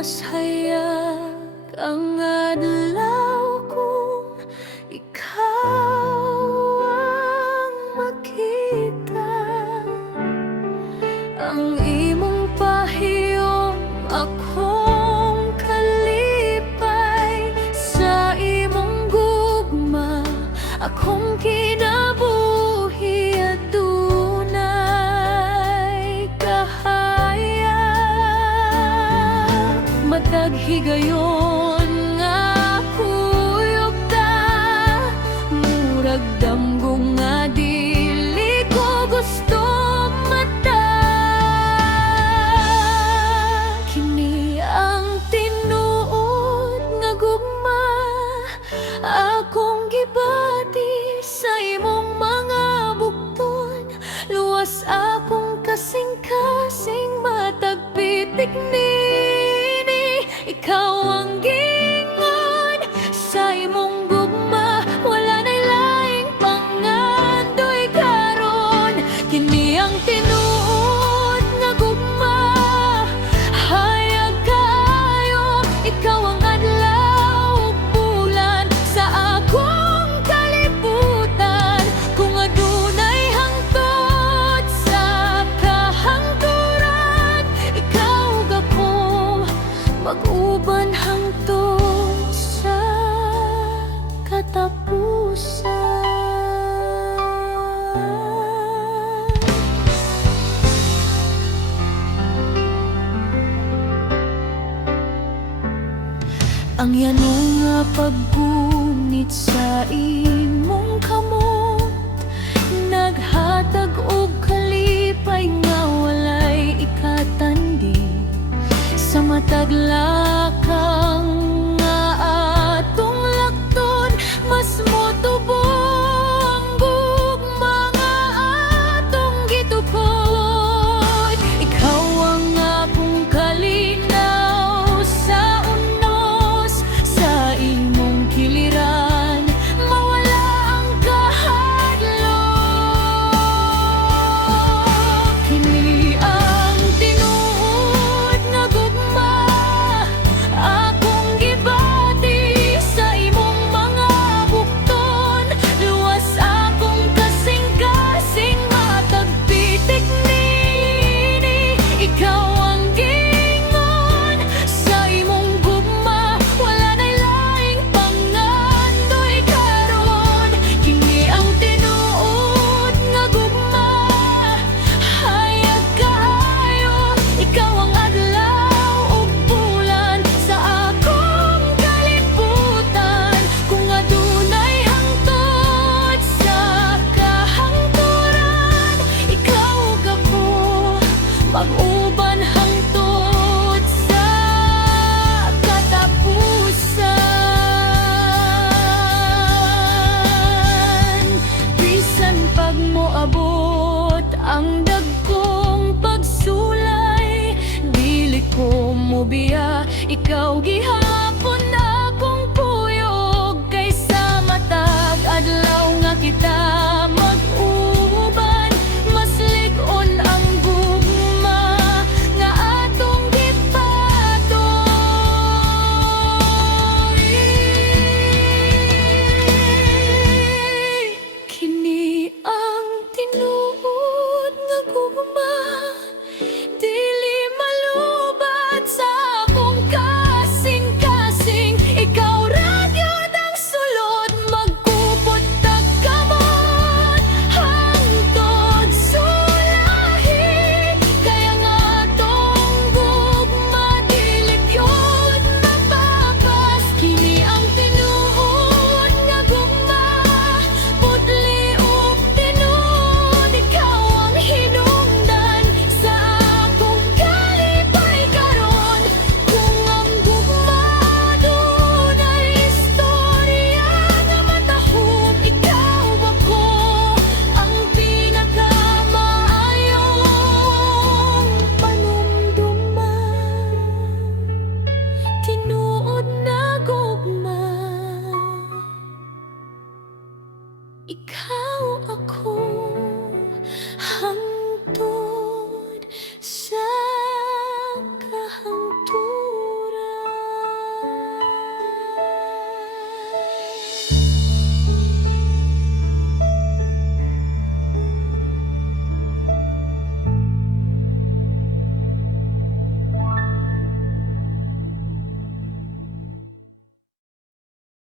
masayag ang adlaw kung ikaw ang makita. Ang imong pahiyom akong kalipay, sa imong gugma akong kinabuhi adunay kahaya. Matag higayon nga kuyog ta, murag damgong nga dili ko gusto mata. Kini ang tinuod nga gugma akong gibati sa imong mga bukton. Luwas akong kasing-kasing matag pitik nini, ikaw ang gingon sa imong gugma. Wala na'y laing pangandoy karon. Kini ang tinuod nga gugma, hayag kaayo. Ikaw ang adlaw ug bulan sa akong kalibutan. Kung adunay hangtod sa kahangturan, ikaw ug ako mag-uban hangtod sa katapusan. Ang yanong nga paggunit sa imong kamot, naghatag og kalipay nga walay ikatandi. Sa matag lakang nga atong lakton, mas motubo ang gugma nga atong gitukod. Ikaw ang akong kalinaw sa unos, sa imong kiliran mawala ang kahadlok. Kini ang tinuod nga gugma akong gibati sa imong mga bukton. Luwas akong kasing-kasing matag pitik nini, ikaw ang gingon sa imong gugma. Wala na'y laing pangandoy karon. Kini ang tinuod nga gugma, hayag kaayo. Ikaw ang adlaw ug bulan sa akong kalibutan. Kung adunay hangtod sa kahangturan, ikaw ug ako mag-uban hangtod sa katapusan. Bisan pag moabot ang dagkong pagsulay, dili ko mobiya. Ikaw gihapon akong kuyog, kaysa matag adlaw nga kita mag-uban. Mas lig-on ang gugma nga atong gipatoy. Kini ang tinuod nga gugma, dili malubat sa akong kasing-kasing. Ikaw ra gyud ang sulod, magkupot tag kamot hangtod sulahi. Kaya nga atong gugma dili gyud mapapas. Kini ang tinuod nga gugma, putli ug tinuod. Ikaw ang hinungdan sa akong kalipay karon. Kung ang gugma adunay istorya nga matahom, ikaw ako ang pinakamaayong panumduman. Tinuod na gugma, ikaw